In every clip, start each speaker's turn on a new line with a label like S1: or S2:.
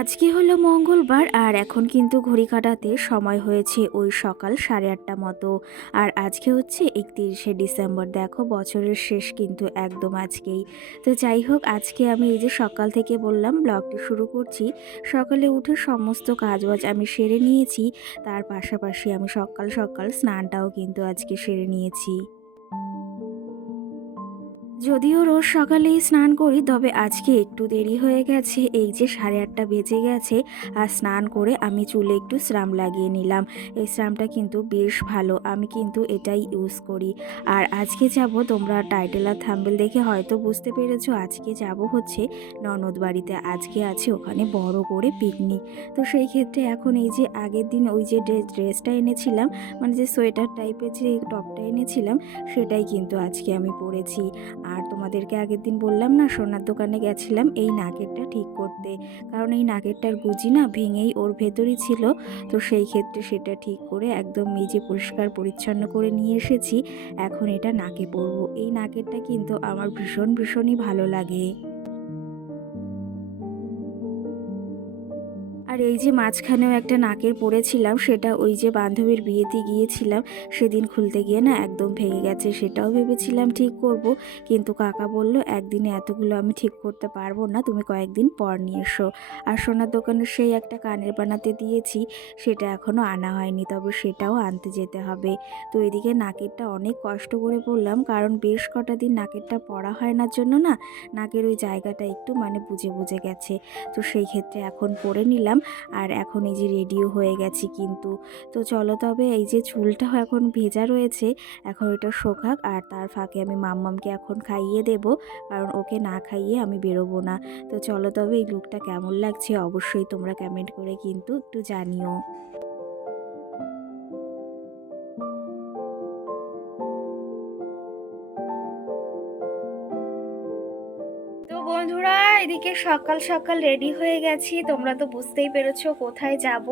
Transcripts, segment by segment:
S1: আজকে হলো মঙ্গলবার আর এখন কিন্তু ঘড়ি কাটাতে সময় হয়েছে ওই সকাল সাড়ে আটটা মতো। আর আজকে হচ্ছে একত্রিশে ডিসেম্বর, দেখো বছরের শেষ কিন্তু একদম আজকেই। তো যাই হোক, আজকে আমি এই যে সকাল থেকে বললাম, ব্লগটি শুরু করছি। সকালে উঠে সমস্ত কাজবাজ আমি সেরে নিয়েছি, তার পাশাপাশি আমি সকাল সকাল স্নানটাও কিন্তু আজকে সেরে নিয়েছি। যদিও রোজ সকালেই স্নান করি, তবে আজকে একটু দেরি হয়ে গেছে। এই যে সাড়ে আটটা বেজে গেছে, আর স্নান করে আমি চুলে একটু শ্রাম লাগিয়ে নিলাম। এই শ্রামটা কিন্তু বেশ ভালো, আমি কিন্তু এটাই ইউজ করি। আর আজকে যাব তোমরা টাইটেল আর থাম্বেল দেখে হয়তো বুঝতে পেরেছ, আজকে যাব হচ্ছে ননদ বাড়িতে। আজকে আছে ওখানে বড় করে পিকনিক তো সেই ক্ষেত্রে এখন এই যে আগের দিন ওই যে ড্রেসটা এনেছিলাম মানে যে সোয়েটার টাইপের যে টপটা এনেছিলাম, সেটাই কিন্তু আজকে আমি পরেছি। আর তোমাদেরকে আগের দিন বললাম না, সোনার দোকানে গেছিলাম, এই নাকেরটা ঠিক করতে। কারণ এই নাকেরটার গুজি না ভেঙেই ওর ভেতরই ছিল। তো সেই ক্ষেত্রে সেটা ঠিক করে একদম মেজে পরিষ্কার পরিচ্ছন্ন করে নিয়ে এসেছি। এখন এটা নাকে পরবো। এই নাকেরটা কিন্তু আমার ভীষণ ভীষণই ভালো লাগে। এই যে মাঝখানেও একটা নাকের পরেছিলাম সেটা ওই যে বান্ধবীর বিয়েতে গিয়েছিলাম, সেদিন খুলতে গিয়ে না একদম ভেঙে গেছে, সেটাও ভেবেছিলাম ঠিক করব, কিন্তু কাকা বলল, একদিনে এতগুলো আমি ঠিক করতে পারব না, তুমি কয়েকদিন পর নিয়ে এসো। আর সোনার দোকানে সেই একটা কানের বানাতে দিয়েছি, সেটা এখনও আনা হয়নি, তবে সেটাও আনতে যেতে হবে। তো এদিকে নাকেরটা অনেক কষ্ট করে পড়লাম, কারণ বেশ কটা দিন নাকেরটা পড়া হয় না জন্য না, নাকের ওই জায়গাটা একটু মানে বুঝে বুঝে গেছে। তো সেই ক্ষেত্রে এখন পরে নিলাম আর এখন এই যে রেডিও হয়ে গেছি কিন্তু। তো চলো তবে এই যে চুলটাও এখন ভেজা রয়েছে, এখন এটা শোকাক আর তার ফাঁকে আমি মাম্মামকে এখন খাইয়ে দেব, কারণ ওকে না খাইয়ে আমি বেরোবো না। তো চলো তবে এই লুকটা কেমন লাগছে অবশ্যই তোমরা কমেন্ট করে কিন্তু একটু জানিও। বন্ধুরা, এদিকে সকাল সকাল রেডি হয়ে গেছি। তোমরা তো বুঝতেই পেরেছ কোথায় যাব।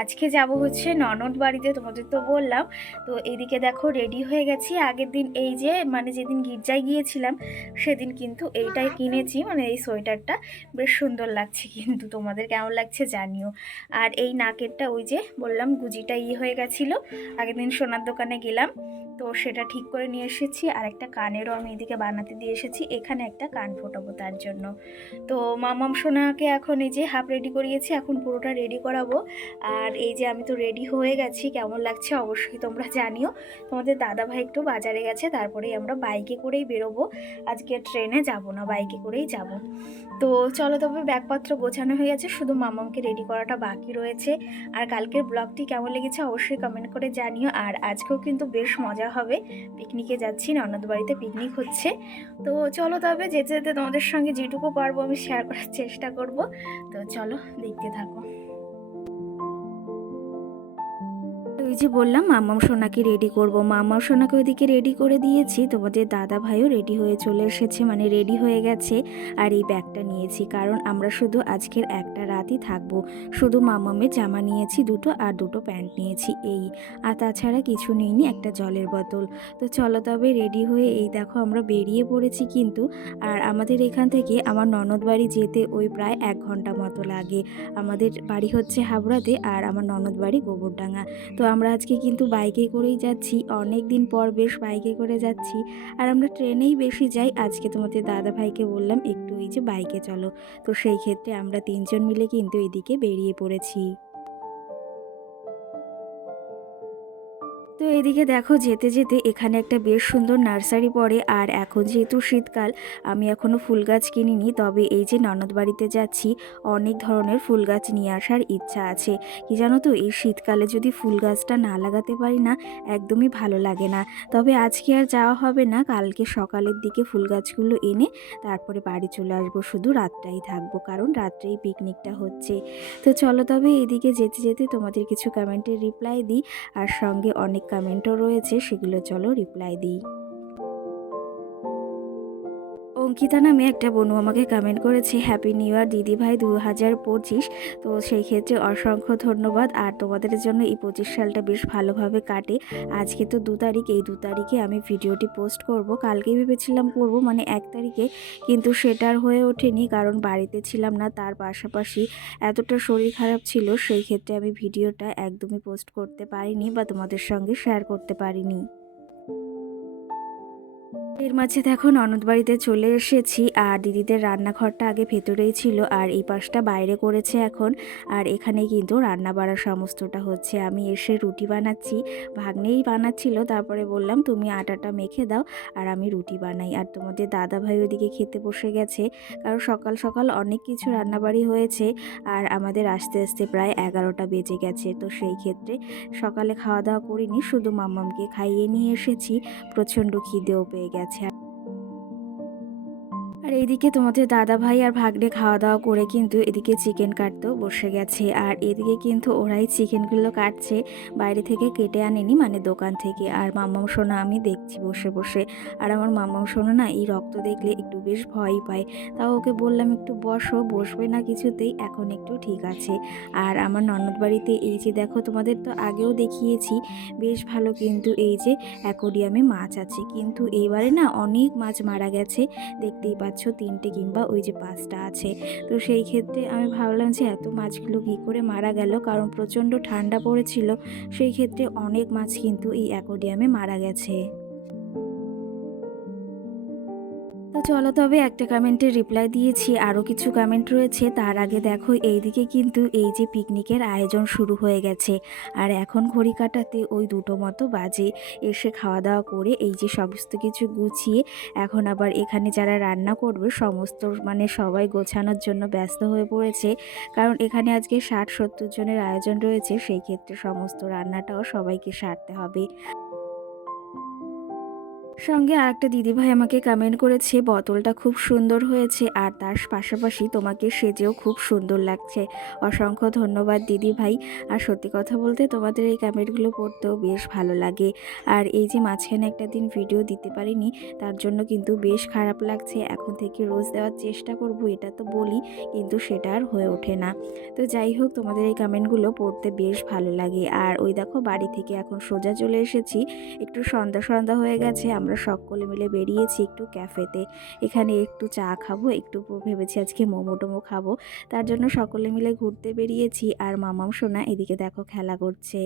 S1: আজকে যাব হচ্ছে ননদ বাড়িতে, তোমাদের তো বললাম। তো এদিকে দেখো রেডি হয়ে গেছি। আগের দিন এই যে মানে যেদিন গির্জায় গিয়েছিলাম, সেদিন কিন্তু এইটাই কিনেছি মানে এই সোয়েটারটা। বেশ সুন্দর লাগছে কিন্তু, তোমাদের কেমন লাগছে জানিও। আর এই নাকেরটা ওই যে বললাম, গুজিটা ইয়ে হয়ে গেছিল। আগের দিন সোনার দোকানে গেলাম, তো সেটা ঠিক করে নিয়ে এসেছি। আর একটা কানেরও আমি এদিকে বানাতে দিয়ে এসেছি। এখানে একটা কান ফোটাবো। তার জন্য। তো মামাম সোনাকে এখন এই যে হাফ রেডি করিয়েছি, এখন পুরোটা রেডি করাবো। আর এই যে আমি তো রেডি হয়ে গেছি, কেমন লাগছে অবশ্যই তোমরা জানিও। তোমাদের দাদা ভাই একটু বাজারে গেছে, তারপরেই আমরা বাইকে করেই বেরোবো। আজকে ট্রেনে যাব না, বাইকে করেই যাব। তো চলো তবে ব্যাগপত্র গোছানো হয়ে গেছে, শুধু মামামকে রেডি করাটা বাকি রয়েছে। আর কালকের ব্লগটি কেমন লেগেছে অবশ্যই কমেন্ট করে জানিও। আর আজকেও কিন্তু বেশ মজা হবে, পিকনিকে যাচ্ছি ননদ বাড়িতে পিকনিক হচ্ছে। তো চলো তবে যেতে যেতে তোমাদের সঙ্গে যেটুকু পারব আমি শেয়ার করার চেষ্টা করব। তো চলো দেখতে থাকো। যে বললাম, মামাম সোনাকে রেডি করব। মামাম সোনাকে ওইদিকে রেডি করে দিয়েছি। তোমাদের দাদা ভাইও রেডি হয়ে চলে এসেছে মানে রেডি হয়ে গেছে। আর এই ব্যাগটা নিয়েছি, কারণ আমরা শুধু আজকের একটা রাতই থাকব। শুধু মামামের জামা নিয়েছি দুটো আর দুটো প্যান্ট নিয়েছি, এই। আর তাছাড়া কিছু নিইনি, একটা জলের বোতল। তো চলো তবে রেডি হয়ে এই দেখো আমরা বেরিয়ে পড়েছি কিন্তু। আর আমাদের এখান থেকে আমার ননদ বাড়ি যেতে ওই প্রায় এক ঘণ্টা মতো লাগে। আমাদের বাড়ি হচ্ছে হাবড়াতে আর আমার ননদ বাড়ি গোবরডাঙ্গা। তো আমরা আজকে কিন্তু বাইকে করেই যাচ্ছি। অনেক দিন পর বেশ বাইকে করে যাচ্ছি। আর আমরা ট্রেনেই বেশি যাই। আজকে তোমাদের দাদা ভাইকে বললাম, একটু ওই যে বাইকে চলো। তো সেই ক্ষেত্রে আমরা তিনজন মিলে কিন্তু এদিকে বেরিয়ে পড়েছি। তো এদিকে দেখো যেতে যেতে এখানে একটা বেশ সুন্দর নার্সারি পড়ে আর এখন যেহেতু শীতকাল, আমি এখনও ফুল গাছ কিনিনি, তবে এই যে ননদ বাড়িতে যাচ্ছি, অনেক ধরনের ফুল গাছ নিয়ে আসার ইচ্ছা আছে। কি জানো তো, এই শীতকালে যদি ফুল গাছটা না লাগাতে পারি না, একদমই ভালো লাগে না। তবে আজকে আর যাওয়া হবে না, কালকে সকালের দিকে ফুল গাছগুলো এনে তারপরে বাড়ি চলে আসব, শুধু রাতটাই থাকব, কারণ রাত্রেই পিকনিকটা হচ্ছে। তো চলো তবে এদিকে যেতে যেতে তোমাদের কিছু কমেন্টের রিপ্লাই দিই, আর সঙ্গে অনেক কমেন্টও রয়েছে সেগুলো চলো রিপ্লাই দিই। অঙ্কিতা নামে একটা বনু আমাকে কমেন্ট করেছে হ্যাপি নিউ ইয়ার দিদি ভাই দু হাজার পঁচিশ। তো সেই ক্ষেত্রে অসংখ্য ধন্যবাদ। আর তোমাদের জন্য এই পঁচিশ সালটা বেশ ভালোভাবে কাটে। আজকে তো দু তারিখ, এই দু তারিখে আমি ভিডিওটি পোস্ট করব। কালকেই ভেবেছিলাম করব মানে এক তারিখে, কিন্তু সেটার হয়ে ওঠেনি, কারণ বাড়িতে ছিলাম না, তার পাশাপাশি এতটা শরীর খারাপ ছিল, সেই ক্ষেত্রে আমি ভিডিওটা একদমই পোস্ট করতে পারিনি বা তোমাদের সঙ্গে শেয়ার করতে পারিনি। এর মাঝে দেখো, ননদ বাড়িতে চলে এসেছি আর দিদিদের রান্নাঘরটা আগে ভেতরেই ছিল আর এই পাশটা বাইরে করেছে এখন। আর এখানে কিন্তু রান্না বাড়া সমস্তটা হচ্ছে। আমি এসে রুটি বানাচ্ছি, ভাগ্নেই বানাচ্ছিল, তারপরে বললাম, তুমি আটাটা মেখে দাও আর আমি রুটি বানাই। আর তোমাদের দাদা ভাই ওদিকে খেতে বসে গেছে। কারণ সকাল সকাল অনেক কিছু রান্নাবাড়ি হয়েছে আর আমাদের আস্তে আস্তে প্রায় এগারোটা বেজে গেছে। তো সেই ক্ষেত্রে সকালে খাওয়া দাওয়া করিনি, শুধু মাম্মামকে খাইয়ে নিয়ে এসেছি। প্রচণ্ড খিদেও পেয়ে গেছে। গেছে আর এইদিকে তোমাদের দাদা ভাই আর ভাগ্নে খাওয়া দাওয়া করে কিন্তু এদিকে চিকেন কাটতেও বসে গেছে। আর এদিকে কিন্তু ওরাই চিকেনগুলো কাটছে, বাইরে থেকে কেটে আনেনি মানে দোকান থেকে। আর মাম্মাম সোনা আমি দেখছি বসে বসে। আর আমার মাম্মাম সোনা না এই রক্ত দেখলে একটু বেশ ভয় পায়। তাও ওকে বললাম, একটু বসো, বসবে না কিছুতেই, এখন একটু ঠিক আছে। আর আমার ননদ বাড়িতে এই যে দেখো, তোমাদের তো আগেও দেখিয়েছি, বেশ ভালো কিন্তু এই যে অ্যাকোডিয়ামে মাছ আছে। কিন্তু এইবারে না অনেক মাছ মারা গেছে, দেখতেই পাচ্ছ। তিনটে কিংবা ওই যে পাঁচটা আছে। তো সেই ক্ষেত্রে আমি ভাবলাম যে এত মাছগুলো কী করে মারা গেল? কারণ প্রচণ্ড ঠান্ডা পড়েছিল। সেই ক্ষেত্রে অনেক মাছ কিন্তু এই অ্যাকোডিয়ামে মারা গেছে। চলো, তবে একটা কমেন্টের রিপ্লাই দিয়েছি। আরও কিছু কমেন্ট রয়েছে। তার আগে দেখো, এইদিকে কিন্তু এই যে পিকনিকের আয়োজন শুরু হয়ে গেছে। আর এখন ঘড়ি কাটাতে ওই দুটো মতো বাজে। এসে খাওয়া দাওয়া করে এই যে সমস্ত কিছু গুছিয়ে, এখন আবার এখানে যারা রান্না করবে, সমস্ত মানে সবাই গোছানোর জন্য ব্যস্ত হয়ে পড়েছে। কারণ এখানে আজকে ষাট সত্তর জনের আয়োজন রয়েছে, সেই ক্ষেত্রে সমস্ত রান্নাটাও সবাইকে সারতে হবে। সঙ্গে আরেকটা দিদিভাই আমাকে কমেন্ট করেছে, বোতলটা খুব সুন্দর হয়েছে আর তার পাশাপাশি তোমাকে সেজেও খুব সুন্দর লাগছে। অসংখ্য ধন্যবাদ দিদিভাই। আর সত্যি কথা বলতে তোমাদের এই কমেন্টগুলো পড়তেও বেশ ভালো লাগে। আর এই যে মাঝখানে একটা দিন ভিডিও দিতে পারিনি, তার জন্য কিন্তু বেশ খারাপ লাগছে। এখন থেকে রোজ দেওয়ার চেষ্টা করব, এটা তো বলি, কিন্তু সেটা আর হয়ে ওঠে না। তো যাই হোক, তোমাদের এই কমেন্টগুলো পড়তে বেশ ভালো লাগে। আর ওই দেখো, বাড়ি থেকে এখন সোজা চলে এসেছি। একটু সন্ধ্যা সন্ধ্যা হয়ে গেছে আমরা সকলে মিলে বেরিয়েছি একটু ক্যাফেতে। এখানে একটু চা খাব, একটু ভেবেছি আজকে মোমো টোমো খাব। তার জন্য সকলে মিলে ঘুরতে বেরিয়েছি। আর মামাম সোনা, এদিকে দেখো খেলা করছে।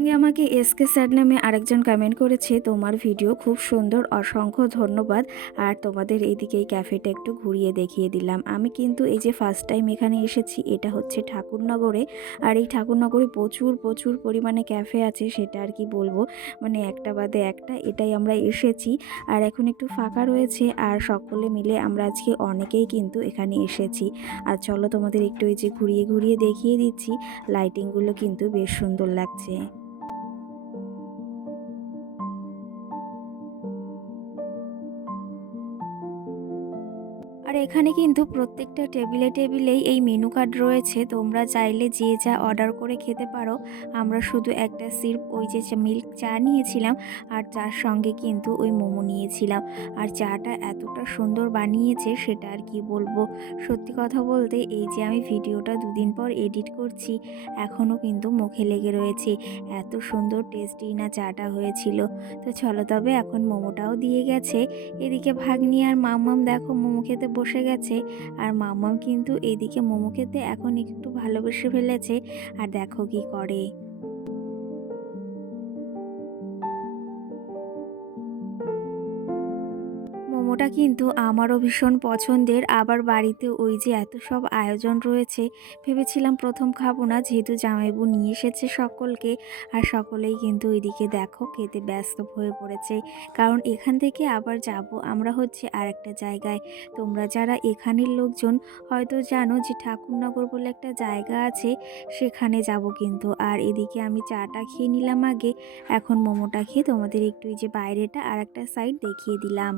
S1: সঙ্গে আমাকে এসকে স্যার নামে আরেকজন কমেন্ট করেছে, তোমার ভিডিও খুব সুন্দর, অসংখ্য ধন্যবাদ। আর তোমাদের এইদিকে এই ক্যাফেটা একটু ঘুরিয়ে দেখিয়ে দিলাম। আমি কিন্তু এই যে ফার্স্ট টাইম এখানে এসেছি, এটা হচ্ছে ঠাকুরনগরে। আর এই ঠাকুরনগরে প্রচুর প্রচুর পরিমাণে ক্যাফে আছে, সেটা আর কি বলব? মানে একটা বাদে একটা, এটাই আমরা এসেছি। আর এখন একটু ফাঁকা রয়েছে, আর সকলে মিলে আমরা আজকে অনেকেই কিন্তু এখানে এসেছি। আর চলো তোমাদের একটু এই যে ঘুরিয়ে ঘুরিয়ে দেখিয়ে দিচ্ছি লাইটিংগুলো কিন্তু বেশ সুন্দর লাগছে। এখানে কিন্তু প্রত্যেকটা টেবিলে টেবিলেই এই মেনু কার্ড রয়েছে। তোমরা চাইলে যে যা অর্ডার করে খেতে পারো। আমরা শুধু একটা সির্প ওই যে মিল্ক চা নিয়েছিলাম আর চার সঙ্গে কিন্তু ওই মোমো নিয়েছিলাম। আর চাটা এতটা সুন্দর বানিয়েছে সেটা আর কি বলব। সত্যি কথা বলতে এই যে আমি ভিডিওটা দুদিন পর এডিট করছি এখনও কিন্তু মুখে লেগে রয়েছে। এত সুন্দর টেস্টি না চাটা হয়েছিল। তো চলো তবে এখন মোমোটাও দিয়ে গেছে। এদিকে ভাগ্নি আর মাম্মাম দেখো মোমো খেতে বসে গেছে। আর মামাও কিন্তু এদিকে মোমো খেতে এখন একটু ভালোবেসে ফেলেছে। আর দেখো কি করে। মোমোটা কিন্তু আমারও ভীষণ পছন্দের। আবার বাড়িতে ওই যে এত সব আয়োজন রয়েছে, ভেবেছিলাম প্রথম খাব না, যেহেতু জামাইবু নিয়ে এসেছে সকলকে। আর সকলেই কিন্তু ওইদিকে দেখো খেতে ব্যস্ত হয়ে পড়েছে। কারণ এখান থেকে আবার যাব আমরা হচ্ছে আর একটা জায়গায়। তোমরা যারা এখানের লোকজন, হয়তো জানো যে ঠাকুরনগর বলে একটা জায়গা আছে, সেখানে যাব কিন্তু। আর এদিকে আমি চাটা খেয়ে নিলাম আগে। এখন মোমোটা খেয়ে তোমাদের একটু এই যে বাইরেটা আর একটা সাইড দেখিয়ে দিলাম।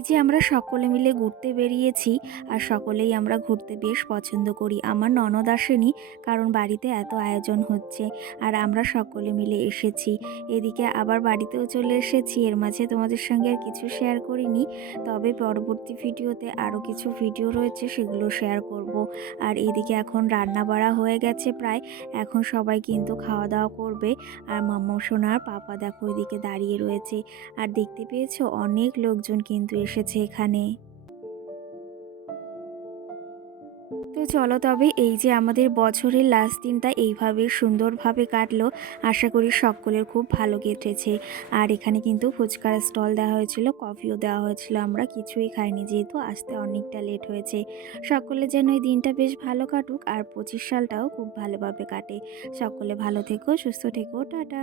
S1: এই যে আমরা সকলে মিলে ঘুরতে বেরিয়েছি আর সকলেই আমরা ঘুরতে বেশ পছন্দ করি। আমার ননদ আসেনি কারণ বাড়িতে এত আয়োজন হচ্ছে আর আমরা সকলে মিলে এসেছি। এদিকে আবার বাড়িতেও চলে এসেছি। এর মাঝে তোমাদের সঙ্গে আর কিছু শেয়ার করিনি। তবে পরবর্তী ভিডিওতে আরও কিছু ভিডিও রয়েছে সেগুলো শেয়ার করব। আর এদিকে এখন রান্না বাড়া হয়ে গেছে প্রায়। এখন সবাই কিন্তু খাওয়া দাওয়া করবে। আর মাম্মা সোনার পাপা দেখো এদিকে দাঁড়িয়ে রয়েছে। আর দেখতে পেয়েছ অনেক লোকজন কিন্তু এসেছে এখানে। তো চলো তবে এই যে আমাদের বছরের লাস্ট দিনটা এইভাবে সুন্দরভাবে কাটলো, আশা করি সকলের খুব ভালো কেটেছে। আর এখানে কিন্তু ফুচকার স্টল দেওয়া হয়েছিল কফিও দেওয়া হয়েছিল, আমরা কিছুই খাইনি যেহেতু আসতে অনেকটা লেট হয়েছে। সকলে যেন এই দিনটা বেশ ভালো কাটুক আর পঁচিশ সালটাও খুব ভালোভাবে কাটে। সকলে ভালো থেকো, সুস্থ থেকো, টাটা।